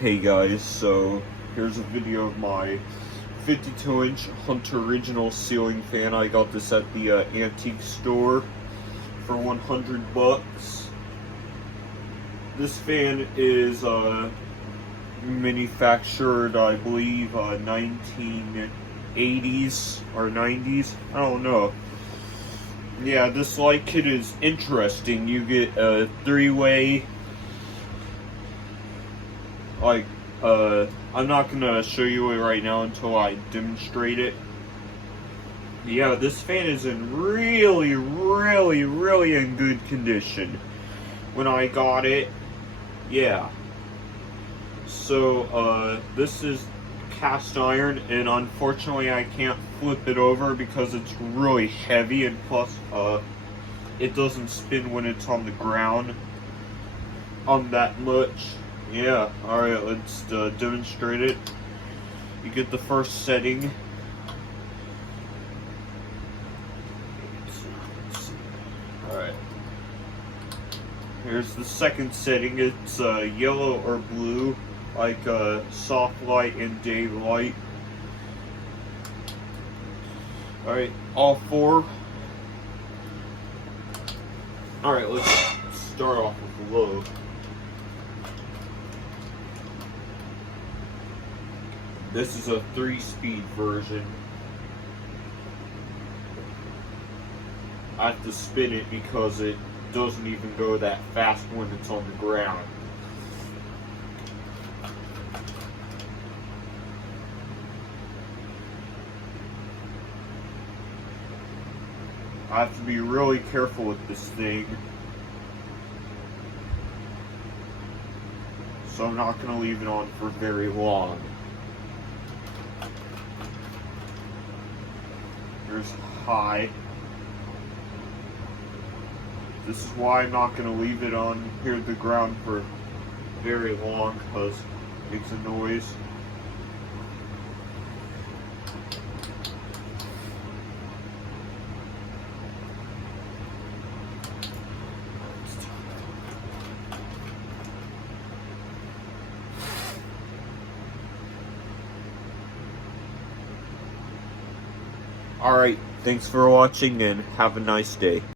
Hey guys, so here's a video of my 52-inch Hunter Original ceiling fan. I got this at the antique store for $100. This fan is manufactured, I believe, 1980s or 90s. I don't know. Yeah, this light kit is interesting. You get a three-way. I'm not gonna show you it right now until I demonstrate it. Yeah, this fan is in really in good condition when I got it. Yeah. So, this is cast iron, and unfortunately I can't flip it over because it's really heavy, and plus, it doesn't spin when it's on the ground that much. Yeah, alright, let's demonstrate it. You get the first setting. Alright. Here's the second setting. It's yellow or blue, like soft light and daylight. Alright, all four. Alright, let's start off with low. This is a 3-speed version. I have to spin it because it doesn't even go that fast when it's on the ground. I have to be really careful with this thing. So I'm not going to leave it on for very long. Here's high. This is why I'm not going to leave it on here at the ground for very long, because it makes a noise. Alright, thanks for watching and have a nice day.